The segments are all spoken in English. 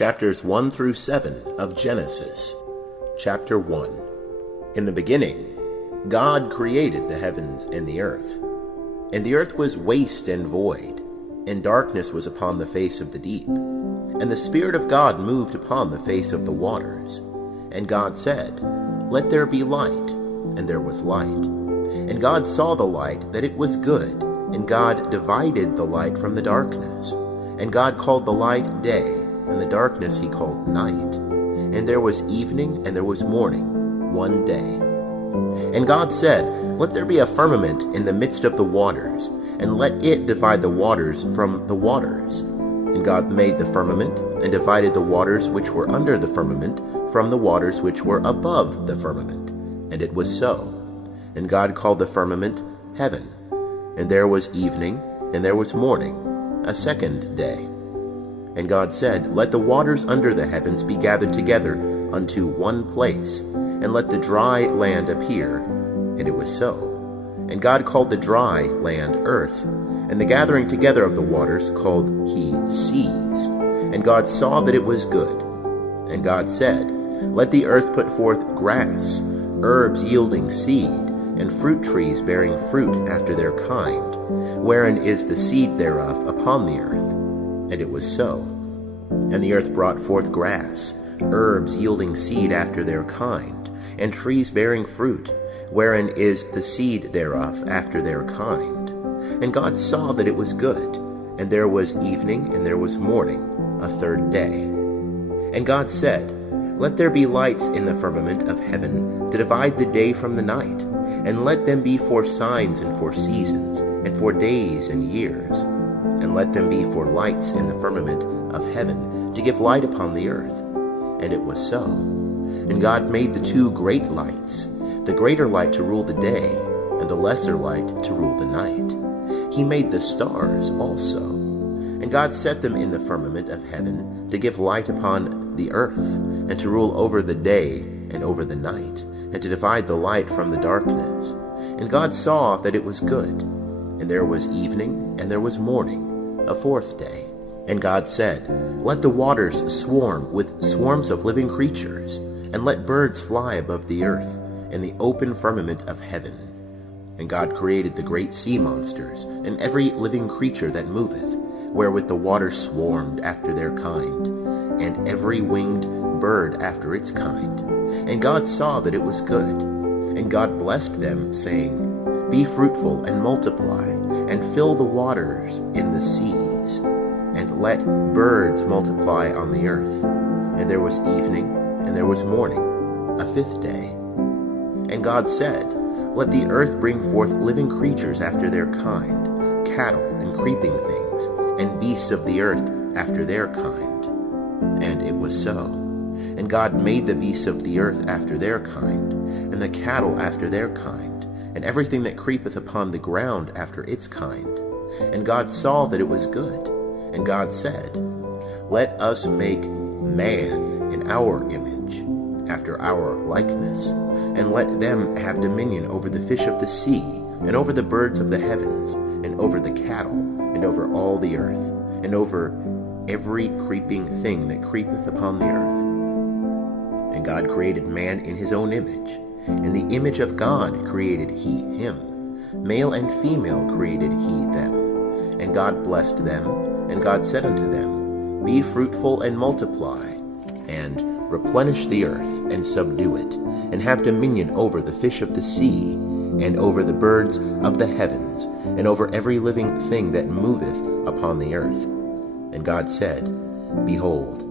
chapters 1 through 7 of Genesis. Chapter 1. In the beginning, God created the heavens and the earth. And the earth was waste and void, and darkness was upon the face of the deep. And the Spirit of God moved upon the face of the waters. And God said, "Let there be light," and there was light. And God saw the light, that it was good, and God divided the light from the darkness. And God called the light day, and the darkness he called night. And there was evening, and there was morning, one day. And God said, "Let there be a firmament in the midst of the waters, and let it divide the waters from the waters." And God made the firmament, and divided the waters which were under the firmament from the waters which were above the firmament. And it was so. And God called the firmament heaven. And there was evening, and there was morning, a second day. And God said, "Let the waters under the heavens be gathered together unto one place, and let the dry land appear." And it was so. And God called the dry land earth, and the gathering together of the waters called he seas. And God saw that it was good. And God said, "Let the earth put forth grass, herbs yielding seed, and fruit trees bearing fruit after their kind, wherein is the seed thereof upon the earth." And it was so. And the earth brought forth grass, herbs yielding seed after their kind, and trees bearing fruit, wherein is the seed thereof after their kind. And God saw that it was good. And there was evening, and there was morning, a third day. And God said, "Let there be lights in the firmament of heaven to divide the day from the night, and let them be for signs and for seasons, and for days and years. And let them be for lights in the firmament of heaven to give light upon the earth." And it was so. And God made the two great lights, the greater light to rule the day, and the lesser light to rule the night. He made the stars also. And God set them in the firmament of heaven to give light upon the earth, and to rule over the day and over the night, and to divide the light from the darkness. And God saw that it was good. And there was evening, and there was morning, a fourth day. And God said, "Let the waters swarm with swarms of living creatures, and let birds fly above the earth in the open firmament of heaven." And God created the great sea monsters, and every living creature that moveth, wherewith the waters swarmed after their kind, and every winged bird after its kind. And God saw that it was good. And God blessed them, saying, "Be fruitful and multiply, and fill the waters in the seas, and let birds multiply on the earth." And there was evening, and there was morning, a fifth day. And God said, "Let the earth bring forth living creatures after their kind, cattle and creeping things, and beasts of the earth after their kind." And it was so. And God made the beasts of the earth after their kind, and the cattle after their kind, and everything that creepeth upon the ground after its kind. And God saw that it was good. And God said, "Let us make man in our image, after our likeness, and let them have dominion over the fish of the sea, and over the birds of the heavens, and over the cattle, and over all the earth, and over every creeping thing that creepeth upon the earth." And God created man in his own image. In the image of God created he him. Male and female created he them. And God blessed them. And God said unto them, "Be fruitful and multiply, and replenish the earth, and subdue it, and have dominion over the fish of the sea, and over the birds of the heavens, and over every living thing that moveth upon the earth." And God said, "Behold,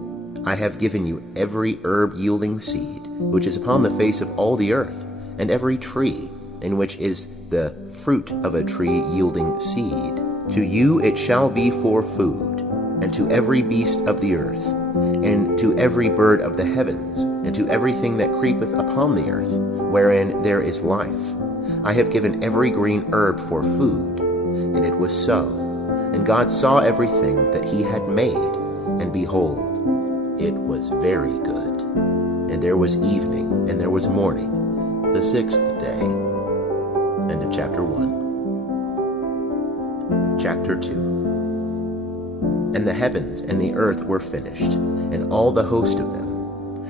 I have given you every herb yielding seed, which is upon the face of all the earth, and every tree, in which is the fruit of a tree yielding seed. To you it shall be for food, and to every beast of the earth, and to every bird of the heavens, and to everything that creepeth upon the earth, wherein there is life. I have given every green herb for food." And it was so. And God saw everything that he had made, and behold, it was very good. And there was evening, and there was morning, the sixth day. End of chapter 1. Chapter 2. And the heavens and the earth were finished, and all the host of them.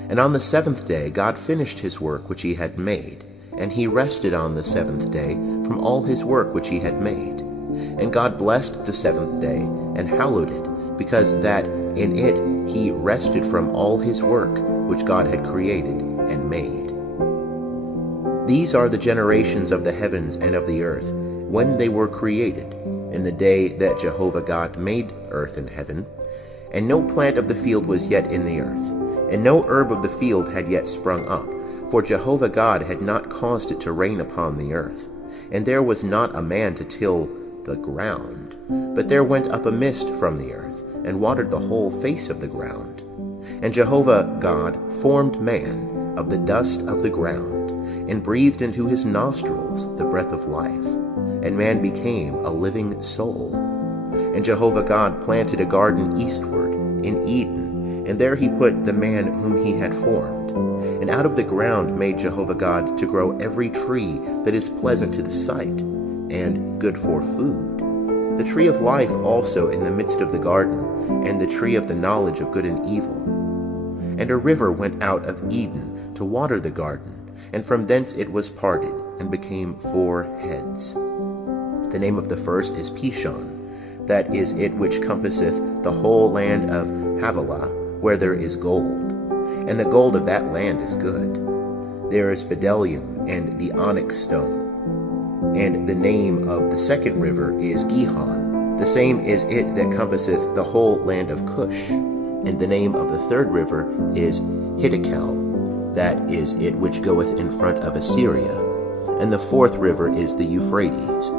And on the seventh day God finished his work which he had made, and he rested on the seventh day from all his work which he had made. And God blessed the seventh day, and hallowed it, because that in it he rested from all his work which God had created and made. These are the generations of the heavens and of the earth, when they were created, in the day that Jehovah God made earth and heaven. And no plant of the field was yet in the earth, and no herb of the field had yet sprung up, for Jehovah God had not caused it to rain upon the earth. And there was not a man to till the ground, but there went up a mist from the earth, and watered the whole face of the ground. And Jehovah God formed man of the dust of the ground, and breathed into his nostrils the breath of life, and man became a living soul. And Jehovah God planted a garden eastward in Eden, and there he put the man whom he had formed. And out of the ground made Jehovah God to grow every tree that is pleasant to the sight, and good for food, the tree of life also in the midst of the garden, and the tree of the knowledge of good and evil. And a river went out of Eden to water the garden, and from thence it was parted, and became 4 heads. The name of the first is Pishon, that is it which compasseth the whole land of Havilah, where there is gold. And the gold of that land is good. There is bdellium and the onyx stone. And the name of the second river is Gihon. The same is it that compasseth the whole land of Cush. And the name of the third river is Hiddekel. That is it which goeth in front of Assyria. And the fourth river is the Euphrates.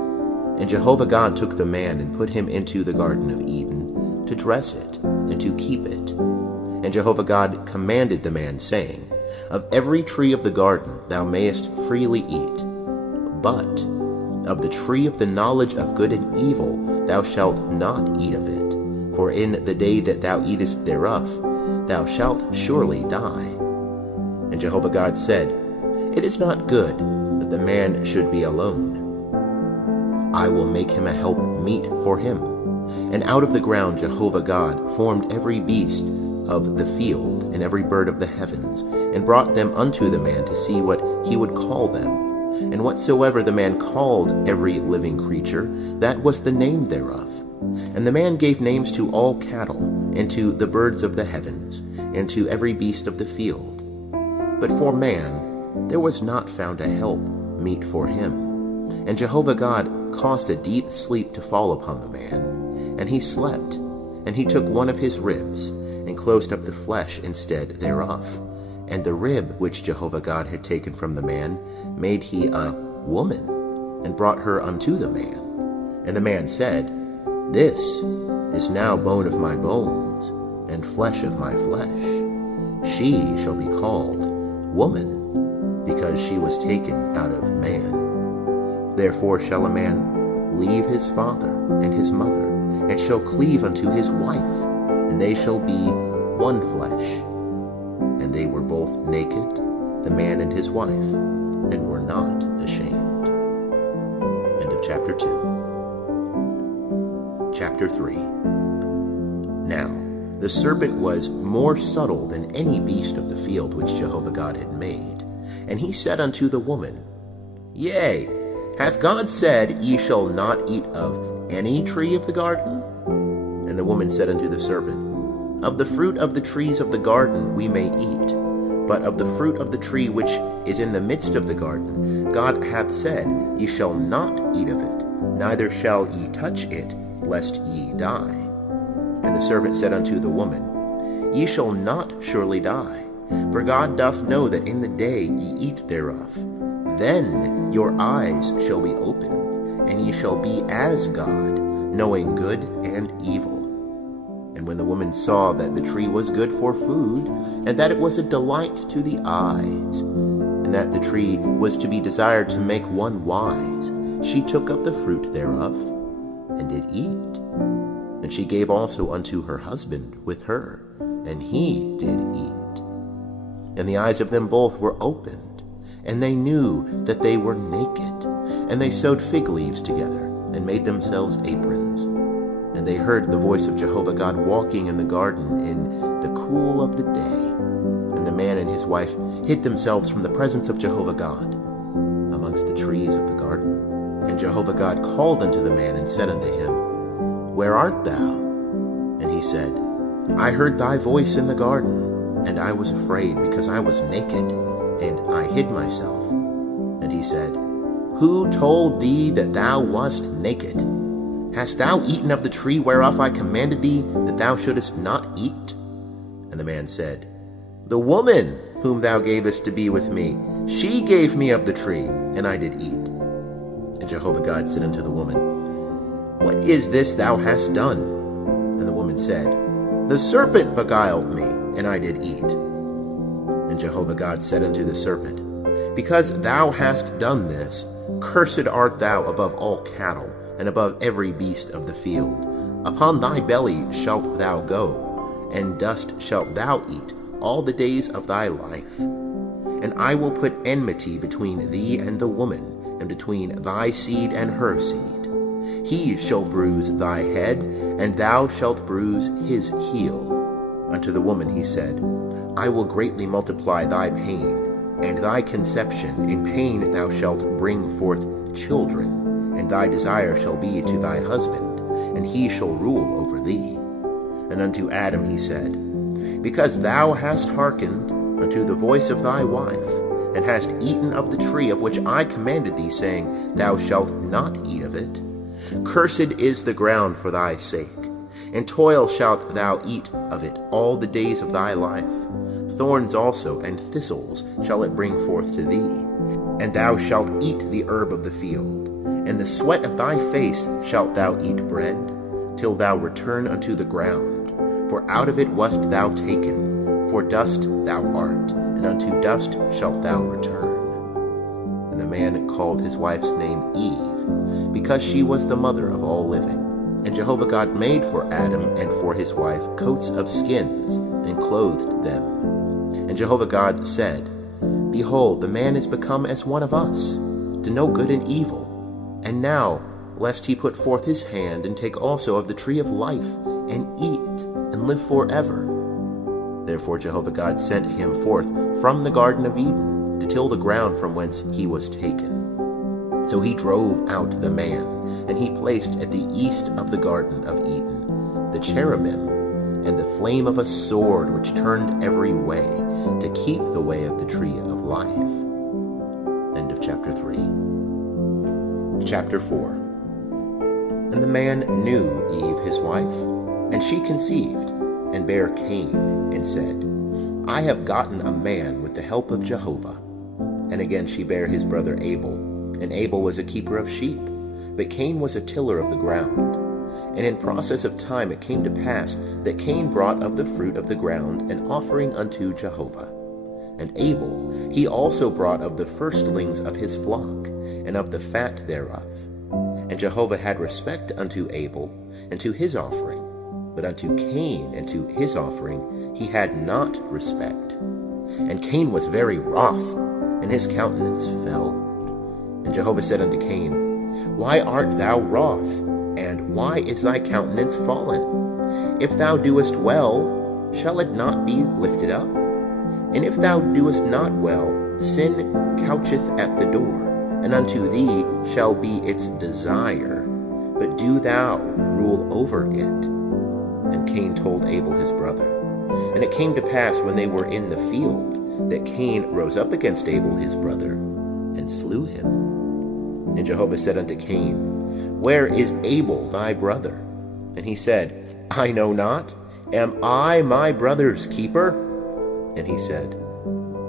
And Jehovah God took the man and put him into the Garden of Eden, to dress it, and to keep it. And Jehovah God commanded the man, saying, Of every tree of the garden thou mayest freely eat, but of the tree of the knowledge of good and evil thou shalt not eat of it, for in the day that thou eatest thereof thou shalt surely die. And Jehovah God said, It is not good that the man should be alone. I will make him a help meet for him. And out of the ground Jehovah God formed every beast of the field and every bird of the heavens, and brought them unto the man to see what he would call them. And whatsoever the man called every living creature, that was the name thereof. And the man gave names to all cattle, and to the birds of the heavens, and to every beast of the field. But for man there was not found a help meet for him. And Jehovah God caused a deep sleep to fall upon the man, and he slept. And he took one of his ribs, and closed up the flesh instead thereof. And the rib which Jehovah God had taken from the man made he a woman, and brought her unto the man. And the man said, This is now bone of my bones, and flesh of my flesh. She shall be called woman, because she was taken out of man. Therefore shall a man leave his father and his mother, and shall cleave unto his wife, and they shall be one flesh. And they were both naked, the man and his wife, and were not ashamed. End of chapter 2. Chapter 3. Now the serpent was more subtle than any beast of the field which Jehovah God had made. And he said unto the woman, Yea, hath God said, Ye shall not eat of any tree of the garden? And the woman said unto the serpent, Of the fruit of the trees of the garden we may eat, but of the fruit of the tree which is in the midst of the garden, God hath said, Ye shall not eat of it, neither shall ye touch it, lest ye die. And the serpent said unto the woman, Ye shall not surely die, for God doth know that in the day ye eat thereof, then your eyes shall be opened, and ye shall be as God, knowing good and evil. And when the woman saw that the tree was good for food, and that it was a delight to the eyes, and that the tree was to be desired to make one wise, she took up the fruit thereof, and did eat. And she gave also unto her husband with her, and he did eat. And the eyes of them both were opened, and they knew that they were naked. And they sewed fig leaves together, and made themselves aprons. And they heard the voice of Jehovah God walking in the garden in the cool of the day. And the man and his wife hid themselves from the presence of Jehovah God amongst the trees of the garden. And Jehovah God called unto the man and said unto him, Where art thou? And he said, I heard thy voice in the garden, and I was afraid, because I was naked, and I hid myself. And he said, Who told thee that thou wast naked? Hast thou eaten of the tree whereof I commanded thee that thou shouldest not eat? And the man said, The woman whom thou gavest to be with me, she gave me of the tree, and I did eat. And Jehovah God said unto the woman, What is this thou hast done? And the woman said, The serpent beguiled me, and I did eat. And Jehovah God said unto the serpent, Because thou hast done this, cursed art thou above all cattle, and above every beast of the field. Upon thy belly shalt thou go, and dust shalt thou eat all the days of thy life. And I will put enmity between thee and the woman, and between thy seed and her seed. He shall bruise thy head, and thou shalt bruise his heel. Unto the woman he said, I will greatly multiply thy pain, and thy conception. In pain thou shalt bring forth children. And thy desire shall be to thy husband, and he shall rule over thee. And unto Adam he said, Because thou hast hearkened unto the voice of thy wife, and hast eaten of the tree of which I commanded thee, saying, Thou shalt not eat of it, cursed is the ground for thy sake, and toil shalt thou eat of it all the days of thy life. Thorns also and thistles shall it bring forth to thee, and thou shalt eat the herb of the field. In the sweat of thy face shalt thou eat bread, till thou return unto the ground. For out of it wast thou taken, for dust thou art, and unto dust shalt thou return. And the man called his wife's name Eve, because she was the mother of all living. And Jehovah God made for Adam and for his wife coats of skins, and clothed them. And Jehovah God said, Behold, the man is become as one of us, to know good and evil. And now, lest he put forth his hand, and take also of the tree of life, and eat, and live forever. Therefore Jehovah God sent him forth from the Garden of Eden, to till the ground from whence he was taken. So he drove out the man, and he placed at the east of the Garden of Eden the cherubim, and the flame of a sword which turned every way, to keep the way of the tree of life. End of chapter 3. Chapter 4. And the man knew Eve his wife, and she conceived, and bare Cain, and said, I have gotten a man with the help of Jehovah. And again she bare his brother Abel, and Abel was a keeper of sheep, but Cain was a tiller of the ground. And in process of time it came to pass that Cain brought of the fruit of the ground an offering unto Jehovah. And Abel, he also brought of the firstlings of his flock, and of the fat thereof. And Jehovah had respect unto Abel, and to his offering, but unto Cain and to his offering he had not respect. And Cain was very wroth, and his countenance fell. And Jehovah said unto Cain, Why art thou wroth, and why is thy countenance fallen? If thou doest well, shall it not be lifted up? And if thou doest not well, sin coucheth at the door, and unto thee shall be its desire, but do thou rule over it. And Cain told Abel his brother. And it came to pass, when they were in the field, that Cain rose up against Abel his brother, and slew him. And Jehovah said unto Cain, Where is Abel thy brother? And he said, I know not. Am I my brother's keeper? And he said,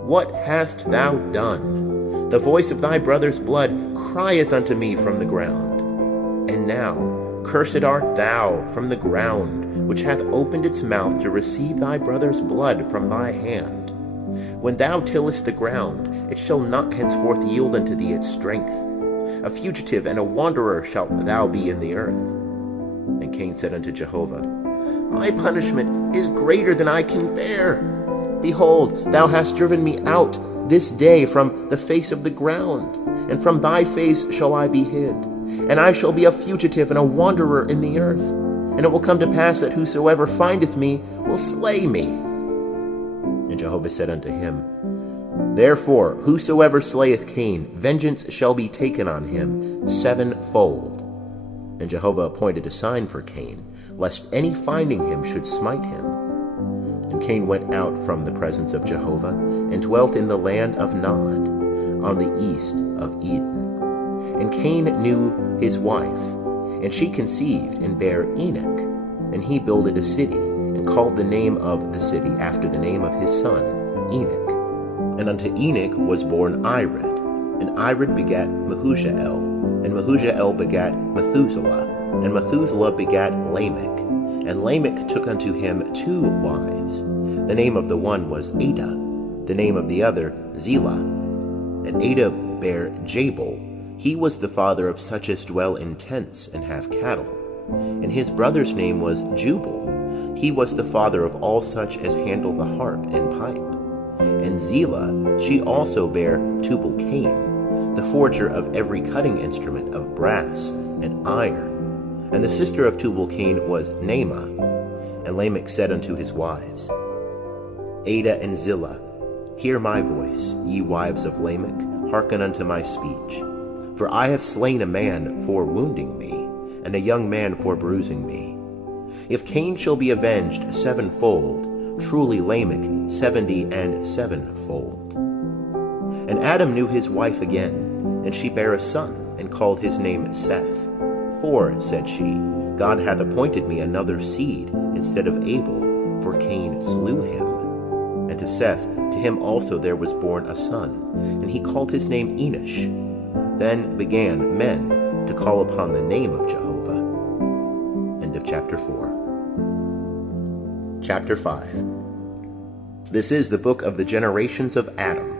What hast thou done? The voice of thy brother's blood crieth unto me from the ground. And now, cursed art thou from the ground, which hath opened its mouth to receive thy brother's blood from thy hand. When thou tillest the ground, it shall not henceforth yield unto thee its strength. A fugitive and a wanderer shalt thou be in the earth. And Cain said unto Jehovah, My punishment is greater than I can bear. Behold, thou hast driven me out this day from the face of the ground, and from thy face shall I be hid, and I shall be a fugitive and a wanderer in the earth. And it will come to pass that whosoever findeth me will slay me. And Jehovah said unto him, Therefore whosoever slayeth Cain, vengeance shall be taken on him sevenfold. And Jehovah appointed a sign for Cain, lest any finding him should smite him. And Cain went out from the presence of Jehovah, and dwelt in the land of Nod, on the east of Eden. And Cain knew his wife, and she conceived and bare Enoch. And he builded a city, and called the name of the city after the name of his son, Enoch. And unto Enoch was born Irad, and Irad begat Mehujael, and Mehujael begat Methuselah, and Methuselah begat Lamech. And Lamech took unto him 2 wives. The name of the one was Ada, the name of the other Zillah. And Ada bare Jabal. He was the father of such as dwell in tents and have cattle. And his brother's name was Jubal. He was the father of all such as handle the harp and pipe. And Zillah, she also bare Tubal-Cain, the forger of every cutting instrument of brass and iron. And the sister of Tubal-Cain was Naamah. And Lamech said unto his wives, Ada and Zillah, hear my voice, ye wives of Lamech, hearken unto my speech. For I have slain a man for wounding me, and a young man for bruising me. If Cain shall be avenged sevenfold, truly Lamech 77fold. And Adam knew his wife again, and she bare a son, and called his name Seth. For, said she, God hath appointed me another seed instead of Abel, for Cain slew him. And to Seth, to him also there was born a son, and he called his name Enosh. Then began men to call upon the name of Jehovah. End of chapter 4. Chapter 5. This is the book of the generations of Adam.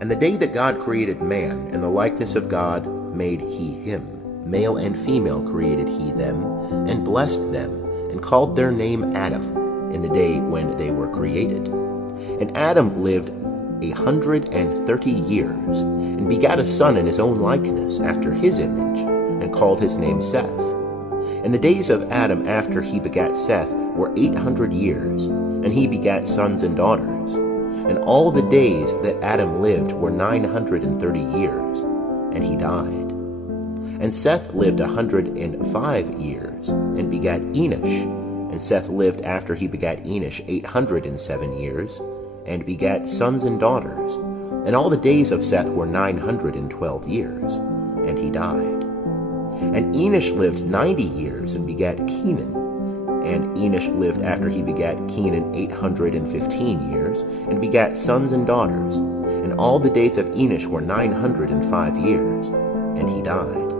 And the day that God created man, in the likeness of God made he him. Male and female created he them, and blessed them, and called their name Adam, in the day when they were created. And Adam lived 130 years, and begat a son in his own likeness, after his image, and called his name Seth. And the days of Adam after he begat Seth were 800 years, and he begat sons and daughters. And all the days that Adam lived were 930 years, and he died. And Seth lived 105 years, and begat Enosh. And Seth lived after he begat Enosh 807 years, and begat sons and daughters. And all the days of Seth were 912 years, and he died. And Enosh lived 90 years, and begat Canaan. And Enosh lived after he begat Canaan 815 years, and begat sons and daughters. And all the days of Enosh were 905 years, and he died.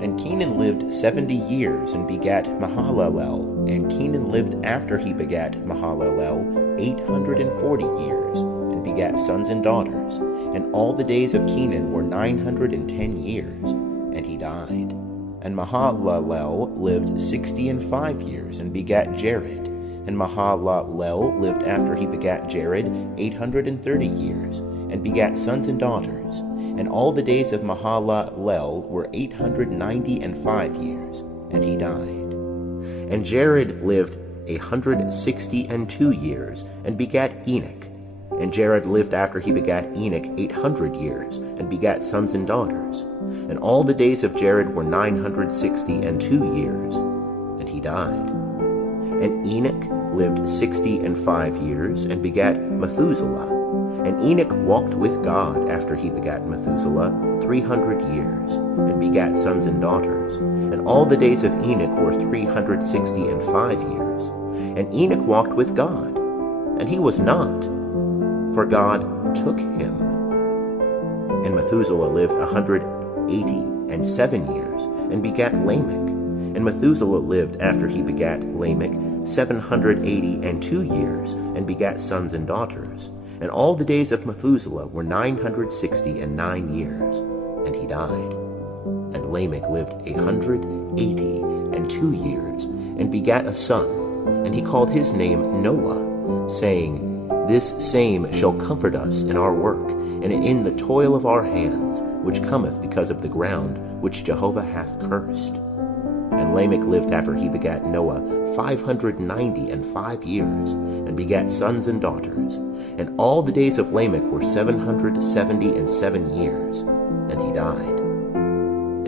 And Canaan lived 70 years, and begat Mahalalel. And Canaan lived after he begat Mahalalel 840 years, and begat sons and daughters. And all the days of Canaan were 910 years, and he died. And Mahalalel lived 65 years, and begat Jared. And Mahalalel lived after he begat Jared 830 years, and begat sons and daughters. And all the days of Mahalalel were 895 years, and he died. And Jared lived 162 years, and begat Enoch. And Jared lived after he begat Enoch 800 years, and begat sons and daughters. And all the days of Jared were 962 years, and he died. And Enoch lived 65 years, and begat Methuselah. And Enoch walked with God after he begat Methuselah 300 years, and begat sons and daughters. And all the days of Enoch were 365 years. And Enoch walked with God, and he was not, for God took him. And Methuselah lived 187 years, and begat Lamech. And Methuselah lived after he begat Lamech 782 years, and begat sons and daughters. And all the days of Methuselah were 969 years, and he died. And Lamech lived 182 years, and begat a son, and he called his name Noah, saying, This same shall comfort us in our work, and in the toil of our hands, which cometh because of the ground which Jehovah hath cursed. And Lamech lived after he begat Noah 595 years, and begat sons and daughters. And all the days of Lamech were 777 years, and he died.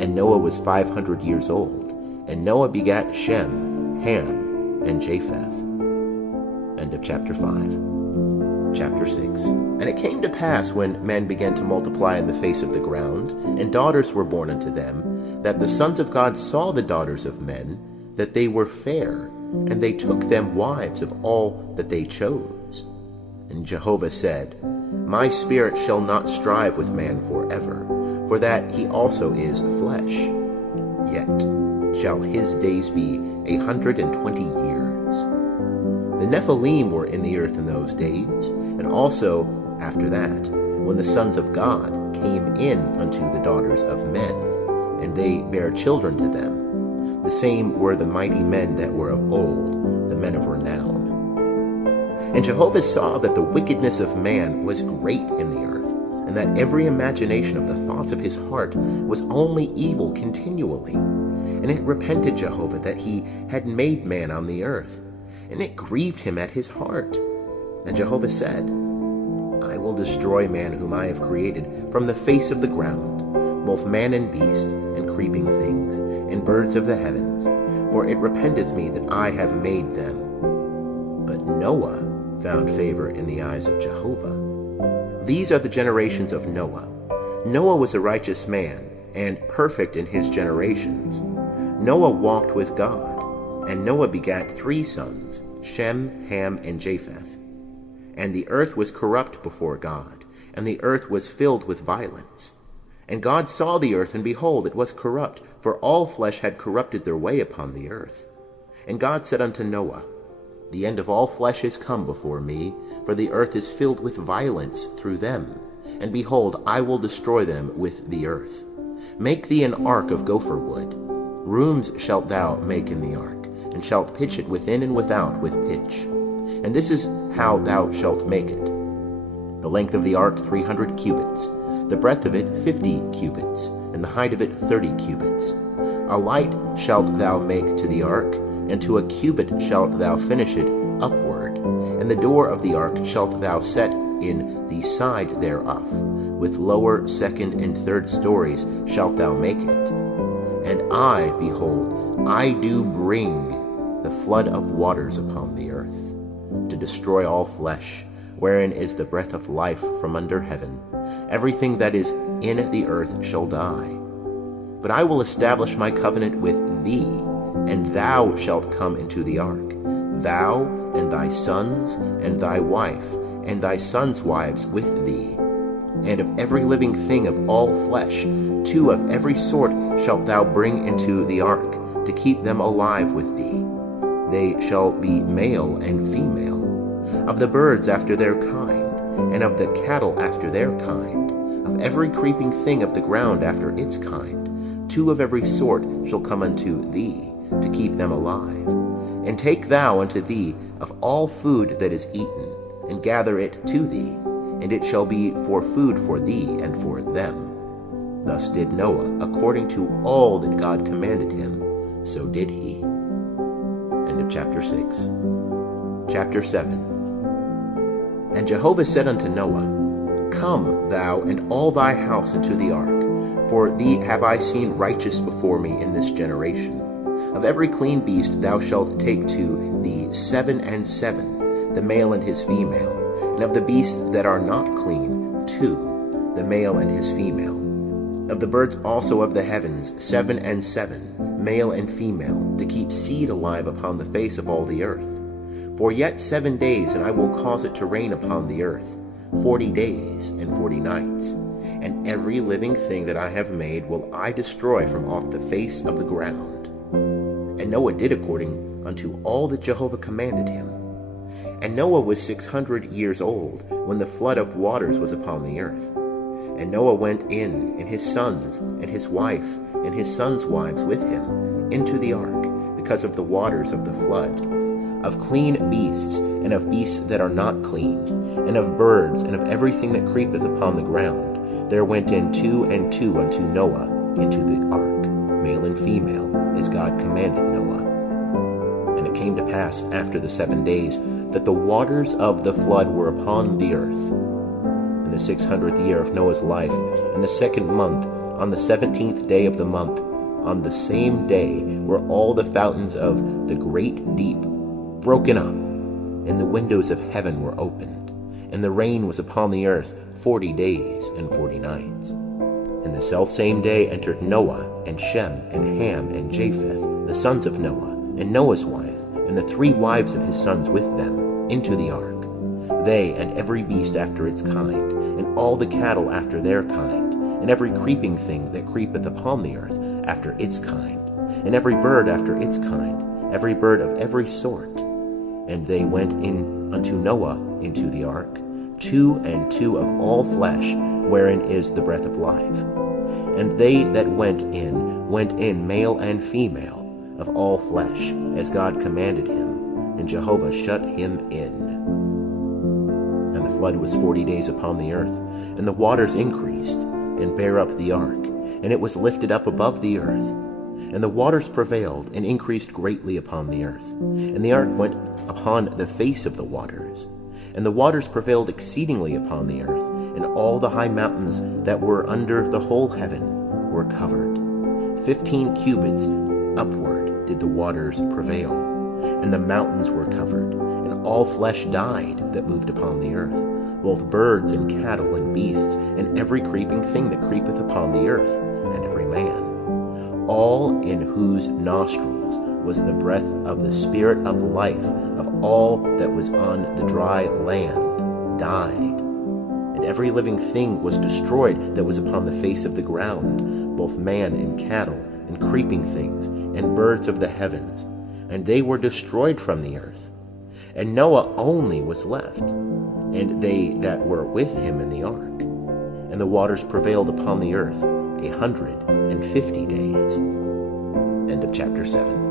And Noah was 500 years old, and Noah begat Shem, Ham, and Japheth. End of chapter 5. Chapter 6. And it came to pass, when men began to multiply in the face of the ground, and daughters were born unto them, that the sons of God saw the daughters of men, that they were fair, and they took them wives of all that they chose. And Jehovah said, My spirit shall not strive with man forever, for that he also is flesh. Yet shall his days be 120 years. The Nephilim were in the earth in those days, and also after that, when the sons of God came in unto the daughters of men, and they bare children to them. The same were the mighty men that were of old, the men of renown. And Jehovah saw that the wickedness of man was great in the earth, and that every imagination of the thoughts of his heart was only evil continually. And it repented Jehovah that he had made man on the earth, and it grieved him at his heart. And Jehovah said, I will destroy man whom I have created from the face of the ground, both man and beast, and creeping things, and birds of the heavens, for it repenteth me that I have made them. But Noah found favor in the eyes of Jehovah. These are the generations of Noah. Noah was a righteous man, and perfect in his generations. Noah walked with God. And Noah begat 3 sons, Shem, Ham, and Japheth. And the earth was corrupt before God, and the earth was filled with violence. And God saw the earth, and behold, it was corrupt, for all flesh had corrupted their way upon the earth. And God said unto Noah, The end of all flesh is come before me, for the earth is filled with violence through them. And behold, I will destroy them with the earth. Make thee an ark of gopher wood. Rooms shalt thou make in the ark, and shalt pitch it within and without with pitch. And this is how thou shalt make it. The length of the ark 300 cubits, the breadth of it 50 cubits, and the height of it 30 cubits. A light shalt thou make to the ark, and to a cubit shalt thou finish it upward. And the door of the ark shalt thou set in the side thereof. With lower, second, and third stories shalt thou make it. And I, behold, I do bring the flood of waters upon the earth, to destroy all flesh, wherein is the breath of life from under heaven. Everything that is in the earth shall die. But I will establish my covenant with thee, and thou shalt come into the ark, thou and thy sons, and thy wife, and thy sons' wives with thee. And of every living thing of all flesh, 2 of every sort shalt thou bring into the ark, to keep them alive with thee. They shall be male and female, of the birds after their kind, and of the cattle after their kind, of every creeping thing of the ground after its kind. 2 of every sort shall come unto thee, to keep them alive. And take thou unto thee of all food that is eaten, and gather it to thee, and it shall be for food for thee and for them. Thus did Noah, according to all that God commanded him, so did he. End of chapter 6. Chapter 7. And Jehovah said unto Noah, Come thou and all thy house into the ark, for thee have I seen righteous before me in this generation. Of every clean beast thou shalt take to thee 7 and 7, the male and his female, and of the beasts that are not clean 2, the male and his female. Of the birds also of the heavens 7 and 7, male and female, to keep seed alive upon the face of all the earth. For yet 7 days, and I will cause it to rain upon the earth, 40 days and 40 nights. And every living thing that I have made will I destroy from off the face of the ground. And Noah did according unto all that Jehovah commanded him. And Noah was 600 years old when the flood of waters was upon the earth. And Noah went in, and his sons, and his wife, and his sons' wives with him, into the ark, because of the waters of the flood. Of clean beasts, and of beasts that are not clean, and of birds, and of everything that creepeth upon the ground, there went in 2 and 2 unto Noah into the ark, male and female. as God commanded Noah. And it came to pass after the 7 days that the waters of the flood were upon the earth. In the 600th year of Noah's life, in the 2nd month, on the 17th day of the month, on the same day were all the fountains of the great deep broken up, and the windows of heaven were opened, and the rain was upon the earth 40 days and 40 nights. And the selfsame day entered Noah, and Shem, and Ham, and Japheth, the sons of Noah, and Noah's wife, and the 3 wives of his sons with them, into the ark. They and every beast after its kind, and all the cattle after their kind, and every creeping thing that creepeth upon the earth after its kind, and every bird after its kind, every bird of every sort. And they went in unto Noah into the ark, 2 and 2 of all flesh, wherein is the breath of life. And they that went in male and female, of all flesh, as God commanded him, and Jehovah shut him in. And the flood was 40 days upon the earth, and the waters increased, and bare up the ark, and it was lifted up above the earth. And the waters prevailed, and increased greatly upon the earth. And the ark went upon the face of the waters. And the waters prevailed exceedingly upon the earth, and all the high mountains that were under the whole heaven were covered. 15 cubits upward did the waters prevail, and the mountains were covered, and all flesh died that moved upon the earth, both birds and cattle and beasts, and every creeping thing that creepeth upon the earth, and every man. All in whose nostrils was the breath of the spirit of life of all that was on the dry land died. And every living thing was destroyed that was upon the face of the ground, both man and cattle, and creeping things, and birds of the heavens, and they were destroyed from the earth. And Noah only was left, and they that were with him in the ark. And the waters prevailed upon the earth 150 days. End of chapter 7.